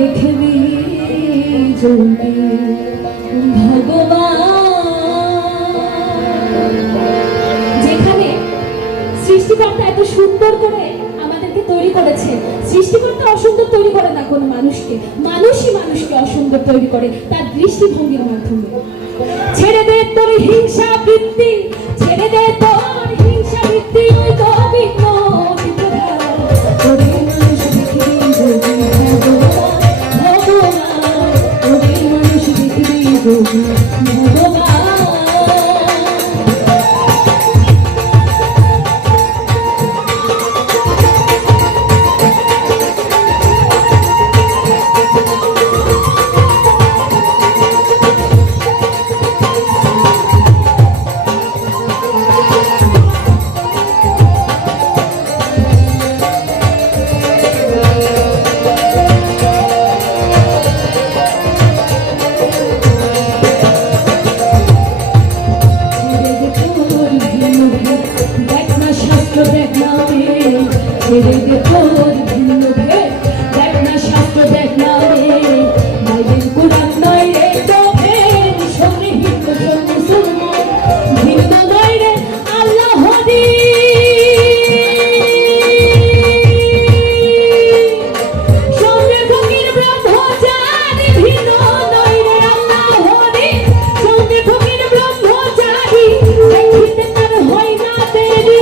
দেখবি যদি ভগবান। যেখানে সৃষ্টিকর্তা এত সুন্দর করে আমাদেরকে তৈরি করেছে, সৃষ্টিকর্তা অসুন্দর তৈরি করে না কোনো মানুষকে, মানুষই মানুষকে অসুন্দর তৈরি করে তার দৃষ্টিভঙ্গির মাধ্যমে। ছেড়ে দে তোর হিংসা বৃত্তি, ছেড়ে দে তোর হিংসা বৃত্তি, ওই তো বিঘ্ন মানুষ দেখবি যদি ভগবান, ভগবান ওই মানুষ দেখবি যদি ভগবান। ছেড়ে দে তোর ভিন্ন ভেদ, দেখ না শাস্ত্র দেখ না রে, বাইবেল কোরআন নয় রে তোফের, শোনে হিন্দু শোন মুসলমান, ভিন্ন নয় রে আল্লাহ হরি। শোনে ফকির ব্রহ্মচারী, ভিন্ন নয় রে আল্লাহ হরি। শোনে ফকির ব্রহ্মচারী, দেখিতে তার হয় না দেরি,